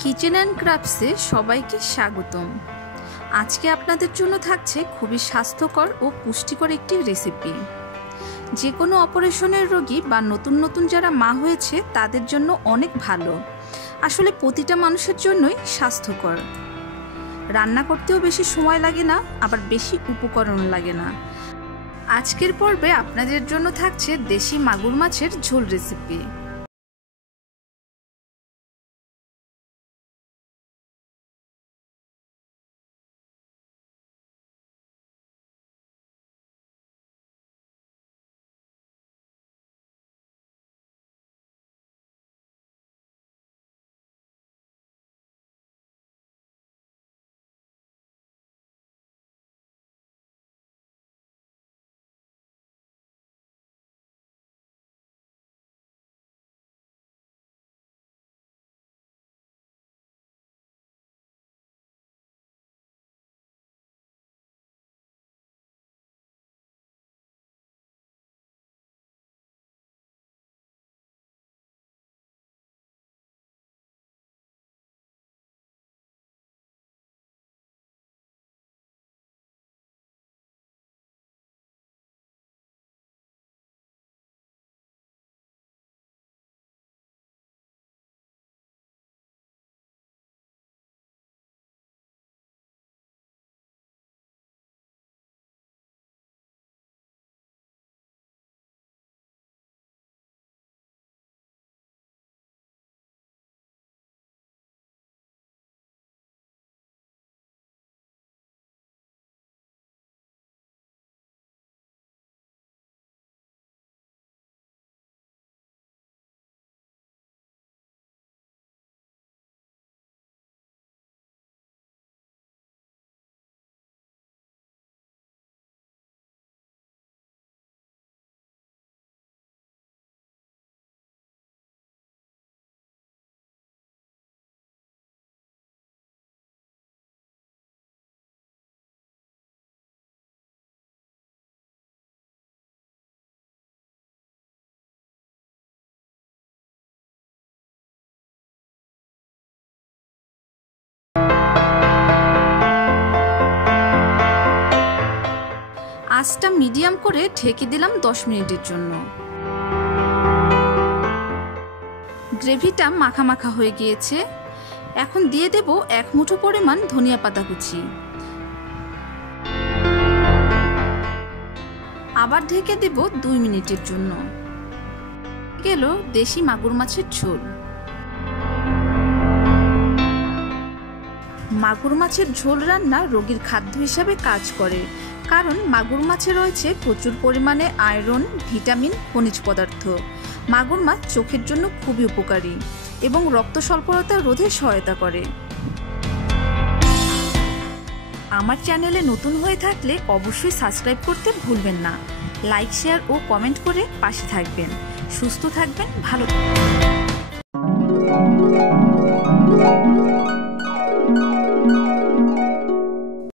Kitchen and ক্রাফটসে সবাইকে স্বাগতম। আজকে আপনাদের জন্য থাকছে খুবই স্বাস্থ্যকর ও পুষ্টিকর একটি রেসিপি। যে কোনো অপারেশনের রোগী বা নতুন নতুন যারা মা হয়েছে তাদের জন্য অনেক ভালো। আসলে প্রতিটা মানুষের জন্যই স্বাস্থ্যকর। রান্না করতেও বেশি সময় লাগে না, আবার বেশি উপকরণ লাগে না। আজকের পর্বে আপনাদের জন্য থাকছে দেশি মাগুর মাছের ঝোল রেসিপি। আঁচটা মিডিয়াম করে ঢেকে দিলাম 10 মিনিটের জন্য। গ্রেভিটা মাখা মাখা হয়ে গিয়েছে। এখন দিয়ে দেব 1 মুঠো পরিমাণ ধনিয়া পাতা কুচি। আবার ঢেকে দেব 2 মিনিটের জন্য। গেল দেশি মাগুর মাছের ঝোল। মাগুর মাছের ঝোল রান্না রোগীর খাদ্য হিসাবে কাজ করে, কারণ মাগুর মাছে রয়েছে প্রচুর পরিমাণে আয়রন, ভিটামিন, খনিজ পদার্থ। মাগুর মাছ চোখের জন্য খুবই উপকারী এবং রক্ত স্বল্পতা রোধে সহায়তা করে। আমার চ্যানেলে নতুন হয়ে থাকলে অবশ্যই সাবস্ক্রাইব করতে ভুলবেন না। লাইক, শেয়ার ও কমেন্ট করে পাশে থাকবেন। সুস্থ থাকবেন, ভালো থাকবেন।